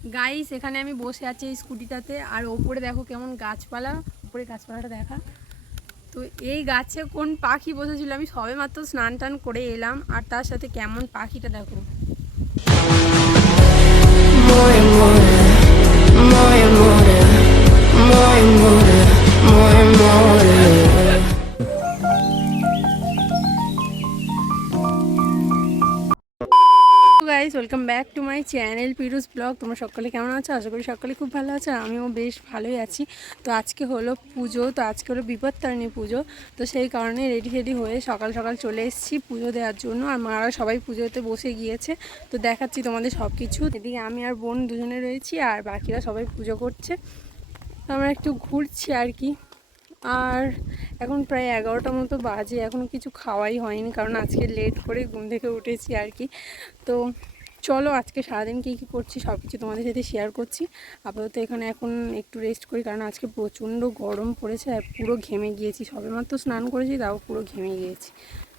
Guys এখানে আমি বসে আছি এই স্কুটিটাতে, আর ওপরে দেখো কেমন গাছপালা, উপরে গাছপালাটা দেখা। তো এই গাছে কোন পাখি বসেছিল, আমি সবে মাত্র স্নান টান করে এলাম, আর তার সাথে কেমন পাখিটা দেখো। Guys welcome back to my channel Piruz blog. তোমরা সকলে কেমন আছো? আশা করি সকলে খুব ভালো আছে, আমিও বেশ ভালোই আছি। তো আজকে হলো পুজো, তো আজকে হলো বিপত্তারিণী পুজো। তো সেই কারণে রেডি হয়ে সকাল সকাল চলে এসেছি পুজো দেওয়ার জন্য, আর মারা সবাই পুজোতে বসে গিয়েছে। তো দেখাচ্ছি তোমাদের সব কিছু। এদিকে আমি আর বোন দুজনে রয়েছি, আর বাকিরা সবাই পুজো করছে। তো আমরা একটু ঘুরছি আর কি। আর এখন প্রায় 11টা মতো বাজে, এখনও কিছু খাওয়াই হয়নি, কারণ আজকে লেট করে ঘুম থেকে উঠেছি আর কি। তো চলো আজকে সারাদিন কী কী করছি সব কিছু তোমাদের সাথে শেয়ার করছি। আপাতত এখানে এখন একটু রেস্ট করি, কারণ আজকে প্রচণ্ড গরম পড়েছে, আর পুরো ঘেমে গিয়েছি। সবেমাত্র স্নান করেছি, তাও পুরো ঘেমে গিয়েছি।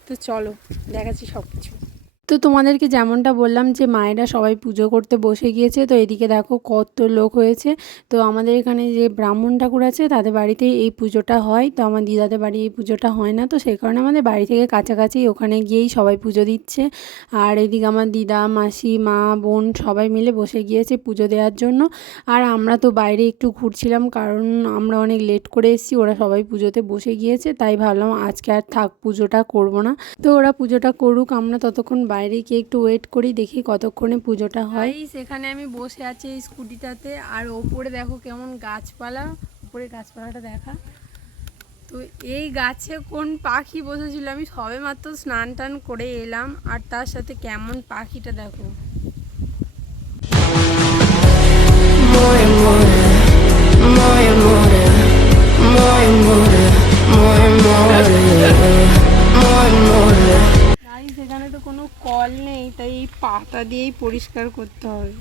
তো চলো দেখাচ্ছি সব কিছু। তো তোমাদেরকে যেমনটা বললাম যে মায়েরা সবাই পুজো করতে বসে গিয়েছে। তো এদিকে দেখো কত লোক হয়েছে। তো আমাদের এখানে যে ব্রাহ্মণ ঠাকুর আছে তাদের বাড়িতে এই পুজোটা হয়। তো আমার দিদাদের বাড়ি এই পুজোটা হয় না, তো সেই কারণে আমাদের বাড়ি থেকে কাছাকাছি ওখানে গিয়েই সবাই পুজো দিচ্ছে। আর এদিকে আমার দিদা, মাসি, মা, বোন সবাই মিলে বসে গিয়েছে পুজো দেওয়ার জন্য। আর আমরা তো বাইরে একটু ঘুরছিলাম, কারণ আমরা অনেক লেট করে এসেছি, ওরা সবাই পুজোতে বসে গিয়েছে, তাই ভাবলাম আজকে আর থাক, পুজোটা করব না। তো ওরা পুজোটা করুক, আমরা ততক্ষণ বাইরে গিয়ে একটু ওয়েট করি, দেখি কতক্ষণে পুজোটা হয়। সেখানে আমি বসে আছি এই স্কুটিটাতে, আর ওপরে দেখো কেমন গাছপালা, উপরে গাছপালাটা দেখা। তো এই গাছে কোন পাখি বসেছিল, আমি সবে মাত্র স্নান টান করে এলাম, আর তার সাথে কেমন পাখিটা দেখো। সেখানে তো কোনো কল নেই, তাই এই পাতা দিয়েই পরিষ্কার করতে হবে।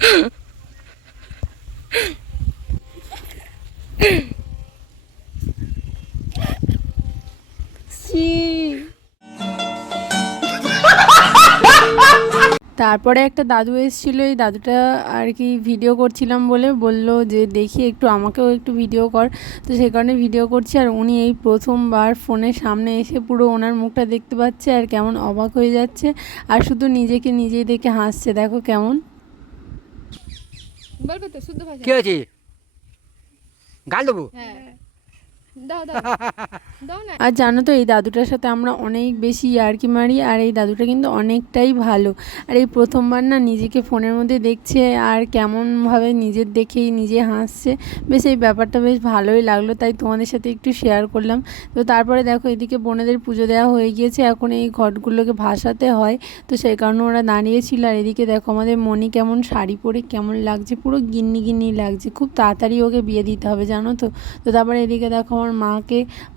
তারপরে একটা দাদু এসেছিলো, এই দাদুটা আর কি ভিডিও করছিলাম বলে বলল যে দেখি একটু আমাকেও একটু ভিডিও কর। তো সেই কারণে ভিডিও করছি, আর উনি এই প্রথমবার ফোনের সামনে এসে পুরো ওনার মুখটা দেখতে পাচ্ছে, আর কেমন অবাক হয়ে যাচ্ছে, আর শুধু নিজেকে নিজেই দেখে হাসছে। দেখো কেমন। বলবে তো শুদ্ধ ভাষা কি হয়েছে? গাল দেবো? হ্যাঁ দাও দাও দাও না। আর জানো তো এই দাদুটার সাথে আমরা অনেক বেশি ইয়ার্কি মারি, আর এই দাদুটা কিন্তু অনেকটাই ভালো। আর এই প্রথমবার না নিজেকে ফোনের মধ্যে দেখছে, আর কেমনভাবে নিজের দেখেই নিজে হাসছে। বেশ এই ব্যাপারটা বেশ ভালোই লাগলো, তাই তোমাদের সাথে একটু শেয়ার করলাম। তো তারপরে দেখো এদিকে বোনেদের পুজো দেওয়া হয়ে গিয়েছে, এখন এই ঘটগুলোকে ভাসাতে হয়, তো সেই কারণে ওরা দাঁড়িয়েছিল। আর এদিকে দেখো আমাদের মনি কেমন শাড়ি পরে কেমন লাগছে, পুরো গিন্নি গিন্নি লাগছে। খুব তাড়াতাড়ি ওকে বিয়ে দিতে হবে জানো তো। তো তারপরে এদিকে দেখো আমার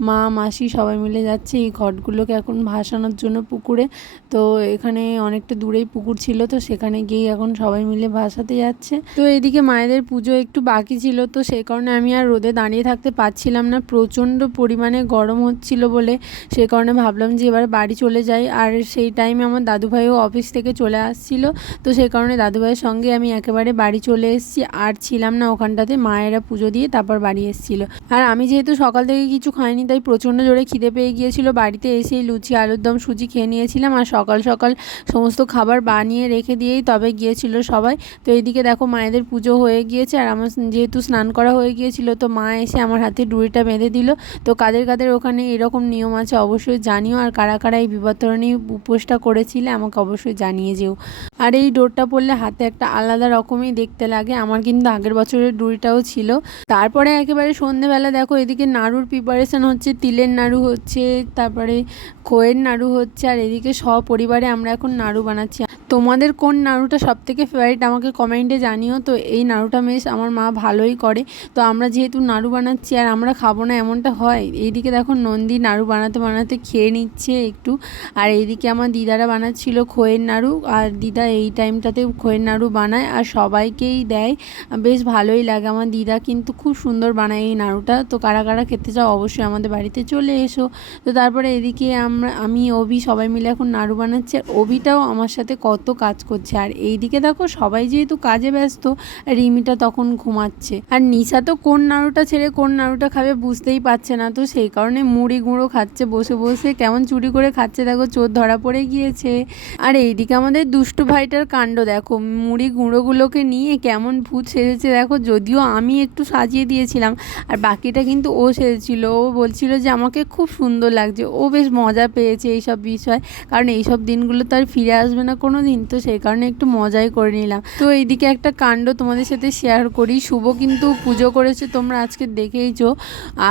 মা, মাসি সবাই মিলে যাচ্ছে এই ঘটগুলোকে এখন ভাসানোর জন্য পুকুরে। তো এখানে অনেকটা দূরেই পুকুর ছিল, তো সেখানে গিয়ে এখন সবাই মিলে ভাসাতে যাচ্ছে। তো এদিকে মায়েদের পুজো একটু বাকি ছিল, তো সেই কারণে আমি আর রোদে দাঁড়িয়ে থাকতে পারছিলাম না, প্রচণ্ড পরিমাণে গরম হচ্ছিল বলে সেই কারণে ভাবলাম যে এবার বাড়ি চলে যাই। আর সেই টাইমে আমার দাদুভাইও অফিস থেকে চলে আসছিল, তো সেই কারণে দাদুভাইয়ের সঙ্গে আমি একেবারে বাড়ি চলে এসেছি, আর ছিলাম না ওখানটাতে। মায়েরা পুজো দিয়ে তারপর বাড়ি এসেছিল, আর আমি যেহেতু সকাল থেকে কিছু খাইনি, তাই প্রচণ্ড জোরে খিদে পেয়ে গিয়েছিল। বাড়িতে এসেই লুচি, আলুর দম, সুজি খেয়ে নিয়েছিলাম, আর সকাল সকাল সমস্ত খাবার বানিয়ে রেখে দিয়েই তবে গিয়েছিল সবাই। তো এইদিকে দেখো মায়েদের পুজো হয়ে গিয়েছে, আর আমার যেহেতু স্নান করা হয়ে গিয়েছিল, তো মা এসে আমার হাতে ডুরিটা বেঁধে দিল। তো কাদের কাদের ওখানে এরকম নিয়ম আছে অবশ্যই জানিও, আর কারা কারা এই বিপত্তারিণী উপোসটা করেছিলে আমাকে অবশ্যই জানিয়ে যেও। আর এই ডোরটা পরলে হাতে একটা আলাদা রকমই দেখতে লাগে, আমার কিন্তু আগের বছরের ডুরিটাও ছিল। তারপরে একেবারে সন্ধেবেলা দেখো এদিকে নাড়ুর প্রিপারেশান হচ্ছে, তিলের নাড়ু হচ্ছে, তারপরে খইয়ের নাড়ু হচ্ছে, আর এদিকে সপরিবারে আমরা এখন নাড়ু বানাচ্ছি। তোমাদের কোন নাড়ুটা সবথেকে ফেভারিট আমাকে কমেন্টে জানিও। তো এই নাড়ুটা বেশ আমার মা ভালোই করে। তো আমরা যেহেতু নাড়ু বানাচ্ছি আর আমরা খাবো না এমনটা হয়। এইদিকে দেখো নন্দী নাড়ু বানাতে বানাতে খেয়ে নিচ্ছে একটু, আর এইদিকে আমার দিদারা বানাচ্ছিল খইয়ের নাড়ু, আর দিদা এই টাইমটাতে খইয়ের নাড়ু বানায় আর সবাইকেই দেয়, বেশ ভালোই লাগে। আমার দিদা কিন্তু খুব সুন্দর বানায় এই নাড়ুটা। তো কারা কারা খেতে চাও অবশ্যই আমাদের বাড়িতে চলে এসো। তো তারপরে এদিকে আমি অভি সবাই মিলে এখন নাড়ু বানাচ্ছি, আর অভিটাও আমার সাথে কত কাজ করছে। আর এইদিকে দেখো সবাই যেহেতু কাজে ব্যস্ত, রিমিটা তখন ঘুমাচ্ছে, আর নিশা তো কোন নাড়ুটা ছেড়ে কোন নাড়ুটা খাবে বুঝতেই পারছে না, তো সেই কারণে মুড়ি গুঁড়ো খাচ্ছে বসে বসে, কেমন চুরি করে খাচ্ছে দেখো, চোর ধরা পড়ে গিয়েছে। আর এইদিকে আমাদের দুষ্টু ভাইটার কাণ্ড দেখো, মুড়ি গুঁড়োগুলোকে নিয়ে কেমন ভূত সেজেছে দেখো, যদিও আমি একটু সাজিয়ে দিয়েছিলাম আর বাকিটা কিন্তু ও সেজেছিল। ও বলছিল যে আমাকে খুব সুন্দর লাগছে, ও বেশ মজা পেয়েছে এইসব বিষয়, কারণ এইসব দিনগুলো তো আর ফিরে আসবে না কোনো দিন, তো সেই কারণে একটু মজাই করে নিলাম। তো এইদিকে একটা কাণ্ড তোমাদের সাথে শেয়ার করি, শুভ কিন্তু পুজো করেছে, তোমরা আজকে দেখেইছো।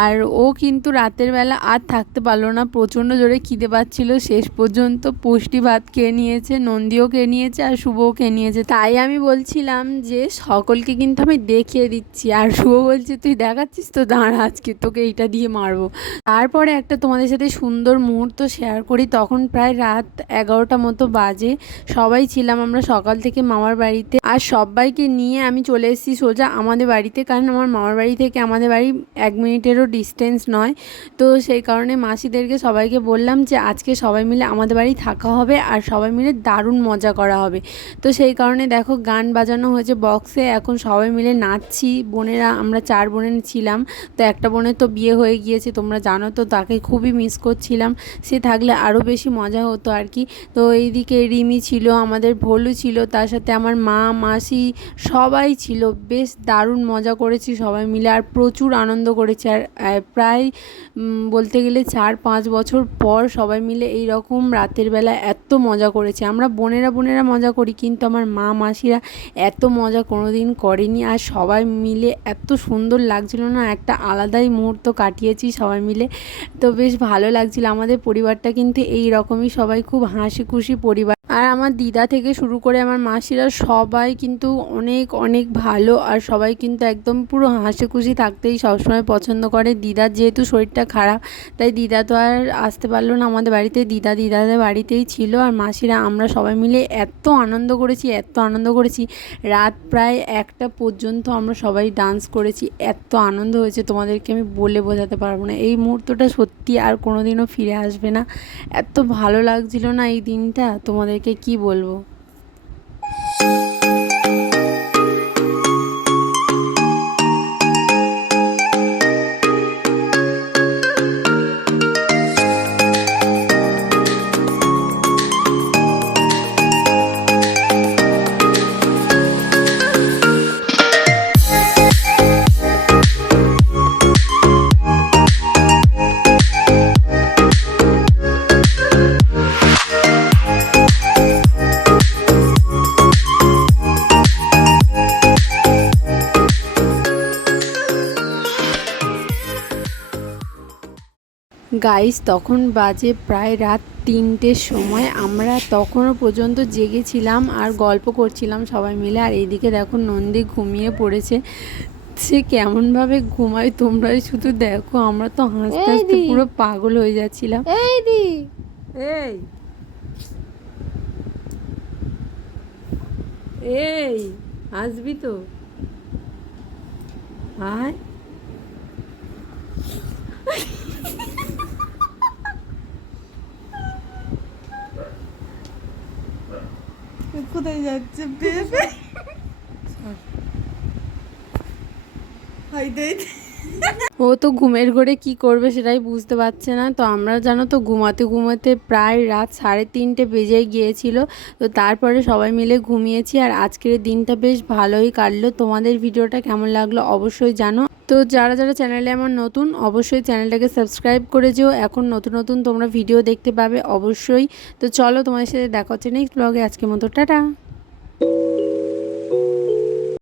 আর ও কিন্তু রাতের বেলা আর থাকতে পারলো না, প্রচণ্ড জোরে খিদে পাচ্ছিল, শেষ পর্যন্ত পুষ্টি ভাত খেয়ে নিয়েছে, নন্দীও খেয়ে নিয়েছে আর শুভও খেয়ে নিয়েছে। তাই আমি বলছিলাম যে সকলকে কিন্তু আমি দেখিয়ে দিচ্ছি, আর শুভ বলছে তুই দেখাচ্ছিস তো, দাঁড়া আজকে তোকে এইটা দিয়ে মারবো। তারপরে একটা তোমাদের সাথে সুন্দর মুহূর্ত শেয়ার করি, তখন প্রায় রাত 11টা মতো বাজে, সবাই ছিলাম আমরা সকাল থেকে মামার বাড়িতে, আর সবাইকে নিয়ে আমি চলে এসেছি সোজা আমাদের বাড়িতে, কারণ আমার মামার বাড়ি থেকে আমাদের বাড়ি 1 মিনিটেরও ডিস্টেন্স নয়। তো সেই কারণে মাসিদেরকে সবাইকে বললাম যে আজকে সবাই মিলে আমাদের বাড়ি থাকা হবে আর সবাই মিলে দারুণ মজা করা হবে। তো সেই কারণে দেখো গান বাজানো হয়েছে বক্সে, এখন সবাই মিলে নাচছি, বোনেরা আমরা 4 বোনের ছিলাম, তো একটা বোনের তো বিয়ে হয়ে গিয়েছে তোমরা জানো, তো তাকে খুবই মিস করছিলাম, সে থাকলে আরও বেশি মজা হতো আর কি। তো এইদিকে রিমি ছিল, আমাদের ভোলু ছিল, তার সাথে আমার মা মাসি সবাই ছিল, বেশ দারুণ মজা করেছি সবাই মিলে, আর প্রচুর আনন্দ করেছি। আর প্রায় বলতে গেলে 4-5 বছর পর সবাই মিলে এই রকম রাতের বেলা এত মজা করেছি। আমরা বোনেরা মজা করি, কিন্তু আমার মা মাসিরা এত মজা কোনো দিন করেনি, আর সবাই মিলে এত সুন্দর লাগছিল না, একটা আলাদাই মুহূর্ত কাটিয়েছি সবাই মিলে, তো বেশ ভালো লাগছিল। আমাদের পরিবারটা কিন্তু এই রকমই, সবাই খুব হাসি খুশি পরিবার, আর আমার দিদা থেকে শুরু করে আমার মাসিরা সবাই কিন্তু অনেক অনেক ভালো, আর সবাই কিন্তু একদম পুরো হাসি খুশি থাকতেই সবসময় পছন্দ করে। দিদার যেহেতু শরীরটা খারাপ, তাই দিদা তো আর আসতে পারলো না আমাদের বাড়িতে, দিদাদের বাড়িতেই ছিল, আর মাসিরা আমরা সবাই মিলে এত আনন্দ করেছি, রাত প্রায় 1টা পর্যন্ত আমরা সবাই ডান্স করেছি, এত আনন্দ হয়েছে তোমাদেরকে আমি বলে বোঝাতে পারবো না। এই মুহূর্তটা সত্যি আর কোনোদিনও ফিরে আসবে না, এত ভালো লাগছিল না এই দিনটা, তোমাদেরকে কি বলবো। গাইস তখন বাজে প্রায় রাত 3টের সময়, আমরা তখনও পর্যন্ত জেগেছিলাম আর গল্প করছিলাম সবাই মিলে। আর এইদিকে দেখো নন্দী ঘুমিয়ে পড়েছে, সে কেমনভাবে ঘুমায় তোমরাই শুধু দেখো, আমরা তো হাসতে হাসতে পুরো পাগল হয়ে যাচ্ছিলাম। এই আসবি তো, আয় কোথায় যাচ্ছে বেবে? ও তো ঘুমের ঘোরে কি করবে সেটাই বুঝতে পারছে না। তো আমরা জানো তো ঘুমাতে প্রায় রাত 3:30 বেজে গিয়েছিল। তো তারপরে সবাই মিলে ঘুমিয়েছি, আর আজকের দিনটা বেশ ভালোই কাটলো। তোমাদের ভিডিওটা কেমন লাগলো অবশ্যই জানো। তো যারা চ্যানেলে আমার নতুন, অবশ্যই চ্যানেলটাকে সাবস্ক্রাইব করে যেও, এখন নতুন তোমরা ভিডিও দেখতে পাবে অবশ্যই। তো চলো তোমাদের সাথে দেখা হচ্ছে নেক্সট ব্লগে, আজকের মতো টাটা।